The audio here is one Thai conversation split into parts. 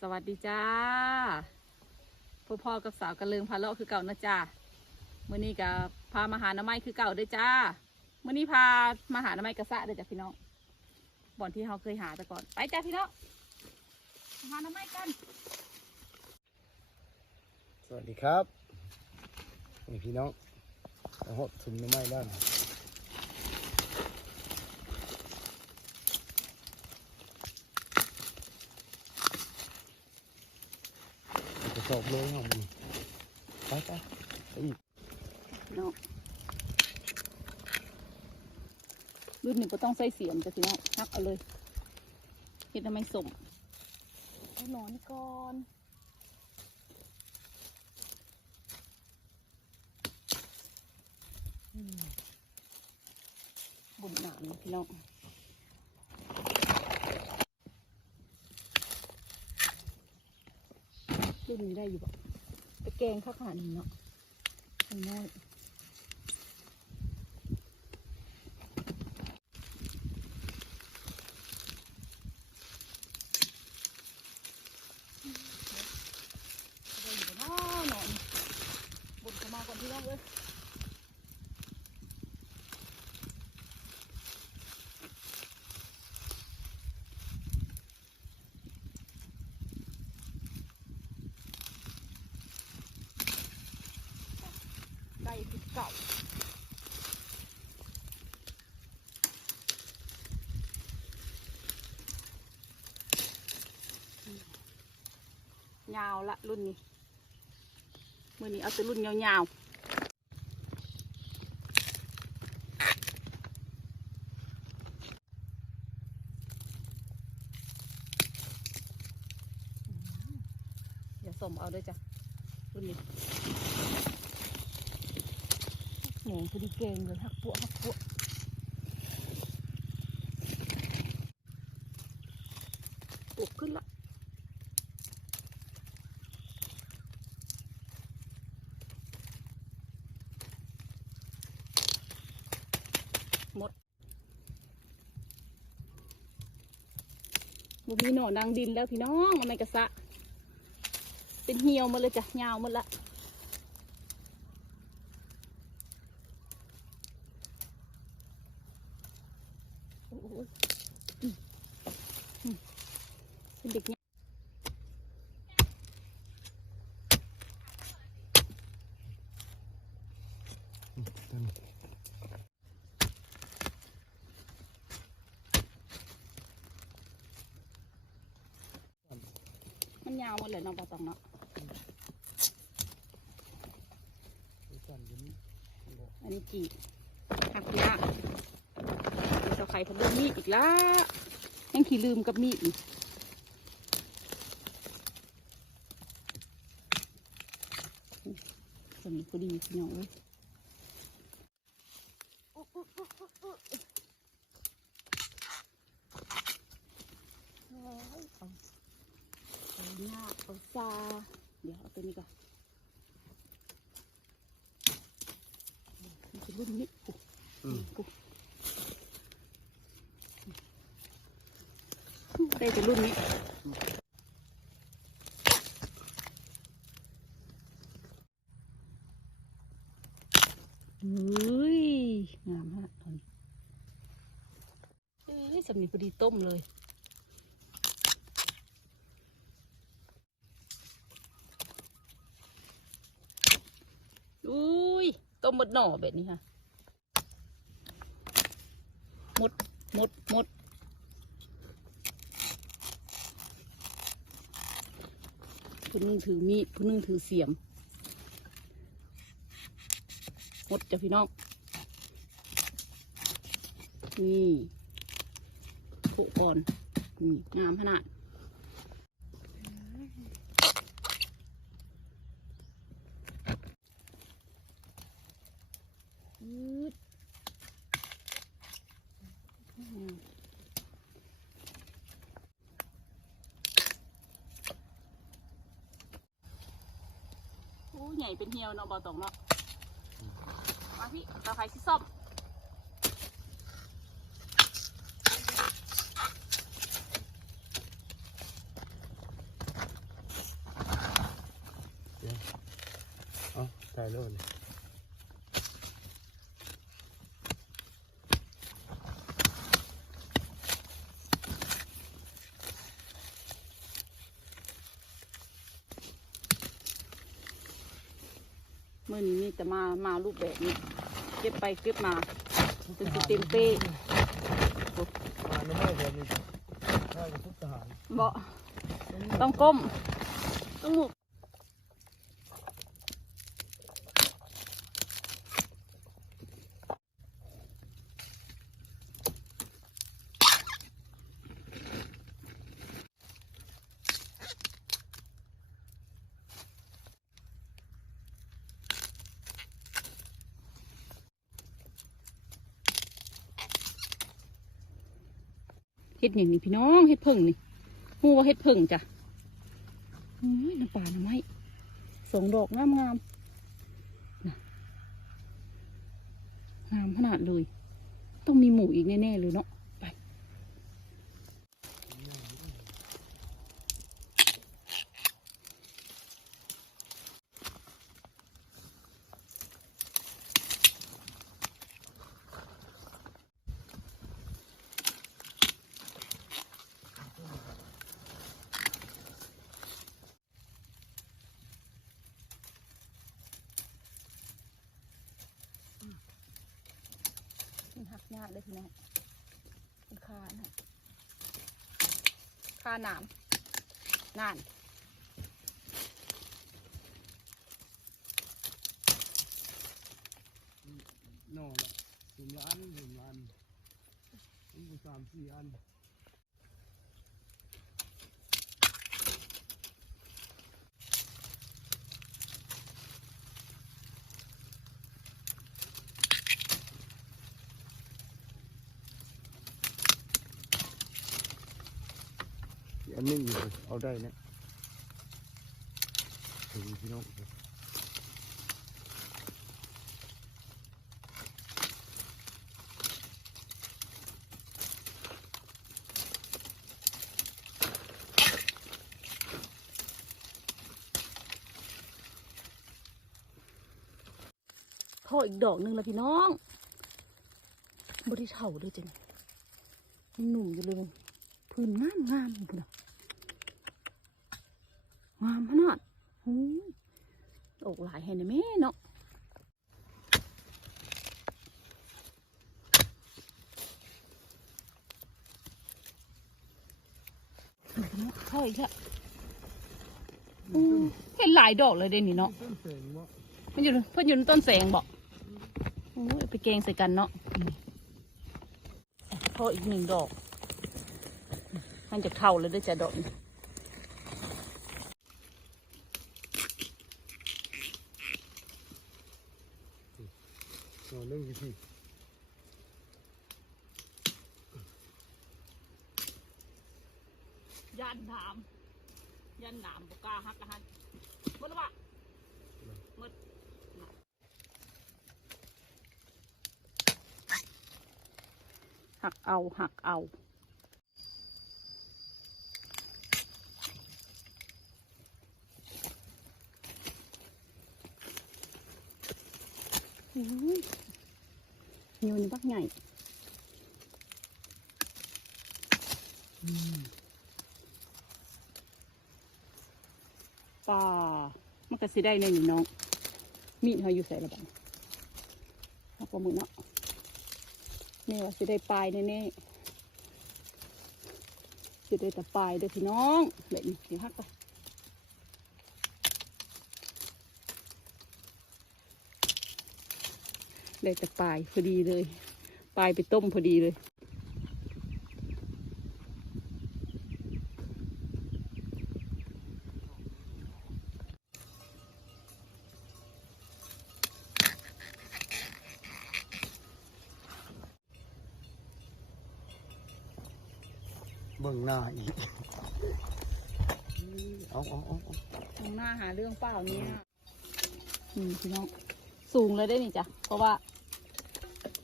สวัสดีจ้าพ่อพ่อกับสาวกระเลิงพาเลาะคือเก่านะจ้ามื่อนี้กับพามาหาหน้าไม้คือเก่าด้วยจ้ามื่อนี้พามาหาหน้าไม้กระสะเด้อจ้ะพี่น้องบ่อนที่เราเคยหาแต่ก่อนไปจ้าพี่น้องมาหาหน้าไม้กัน สวัสดีครับนี่พี่น้องเอาหดถุงน้ำไม้ด้าน กระสอบเลยของมันไปไปไปอีกพี่น้องรุ่นนี้ก็ต้องใส่เสียมจะพี่น้องนักเอาเลยเห็ดทำไมสมเอาหนอนก่อนอืมบุญหนามพี่น้อง รุ่นนี้ได้อยู่บ่ไปแกงข้าวขาหนึ่งเนาะน้อย ได้อยู่เนาะหนอนบุญเข้ามาก่อนพี่น้องเว้ยได้คือ เก่าอืมยาวละรุ่นนี้มื่อนี้เอาแต่รุ่นยาวๆอย่าสมเอาด้วยจ้ะรุ่นนี้ หนงพอดีเก่งเลยหักปัวหักปัวปกขึ้นละหมดบุมีหนอนดังดินแล้วพี่น้องมันไม่กระสะ เป็นเหี่ยวมาเลยจ้ะยาวหมดละโอ้โหอืมอืมเป็นเด็กเนี่ย อืมต้น มัน ยาวหมดเลยน้องปลาตองเนาะอันนี้จีหักยากเดี๋ยวเราไข่พะโล้มีดอีกละยังขี่ลืมกับมีดอีกสมีพอดีพี่น้องเอ้ยโอ้ยเอาเอาหน้าเอาซาเดี๋ยวเอา ตัวนี้ก่อนมันจะรุ่นนี้ปุ๊อืมปุ๊ได้แต่รุ่นนี้เฮ้ยงามมากตอนนี้เอ้ยสำนีพอดีต้มเลย อุ้ยต้มหมดหน่อแบบนี้ค่ะมดมดมดผู้หนึงถือมีดผู้หนึงถือเสียมมดจ้ะพี่น้อง นี่ผูกก่อน นี่งามขนาด ยืดอืมโอ้ใหญ่ เป็นเหี่ยวเนาะบอตองเนาะมาพี่เราใครชิส้ม แล้วนี่ เมื่อนี้มีแต่มามารูปแบบนี้ เก็บไปเก็บมาจนสิเต็มเป้มาไม่ได้แบบนี้ได้กับทุกทหารเบาต้องก้ม ต้องหมุก เฮ็ดอย่างนี้พี่น้องเฮ็ดผึ่งนี่หูว่าเฮ็ดผึ่งจ้ะน้ำปลาน้ำไม้สองดอกงามงามงามขนาดเลย ต้องมีหมูอีกแน่ๆเลยเนาะ หักยากเลยพี่น้องมันคานะคาหนามนานนอนละถึงละอันถึงละอันนี่ก็สามสี่อัน อันนี้อยู่เอาได้นะถึงพี่น้องพออีกดอกหนึ่งแล้วพี่น้องบริเท่าเลยจ้ะนี่ยยังหนุ่มอยู่เลย พื้นงามงามพุ่นะ งามขนาดโอ้ยดอกหลายแห่งเลยแม่เนาะพ่ออีกแล้วอู้เห็นหลายดอกเลยเด่นนี่เนาะต้นเสงวะมันอยู่เพิ่นอยู่ต้นแสงบอกโอ้ยไปเกงใส่กันเนาะพออีกหนึ่งดอก มันจะเท่าเลยด้วยจ้ะดอกนี้ นอนเรื่องวิธียันถาม ยันหนามบกล้าฮักกะฮันหมดแล้ววะหมดหักเอาหักเอาอ้ย นิ้วนี่บักใหญ่อืมป่ามันก็สิได้ในนี่น้อง มีดเขาอยู่ใส่ระบังเอาปลาหมึกเนาะนี่ว่าสิได้ปลายแน่ๆสิได้แต่ปลายเด้อพี่น้องเดี๋ยวนี้เดี๋ยวฮักไป ได้แต่ปลายพอดีเลย ปลายไปต้มพอดีเลยเบิ่งหน้าอีก เอาเอาเอาเอามองหน้าหาเรื่องเปล่าเนี่ยอืมพี่น้อง สูงเลยได้นี่จ้ะ เพราะว่า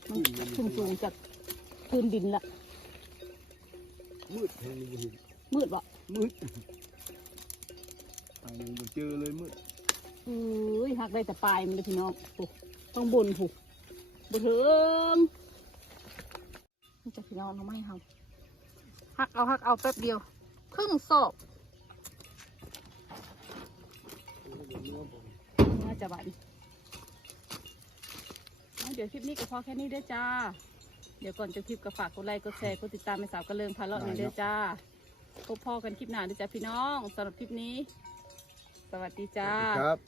มันสูงสูงๆจากพื้นดินละ มืดแทงนี่บ่เห็นมืดบ่มืดทางนี้บ่เจอเลยมืดอุ้ยหักได้แต่ปลายมันเลยพี่น้องโอ้ต้องบนผูกบนเถิงนี่จะพี่น้องเราไม่เอาหักเอาหักเอาแป๊บเดียวครึ่งศอกน่าจะบาดนี้ เดี๋ยวคลิปนี้ก็พอแค่นี้เด้อจ้า เดี๋ยวก่อนจะคลิปก็ฝากกดไลค์กดแชร์กดติดตามให้สาวกระเลิงพาเลาะหน่อยเด้อจ้า พบพ่อกันคลิปหน้าเด้อจ้าพี่น้องสำหรับคลิปนี้ สวัสดีจ้า ครับ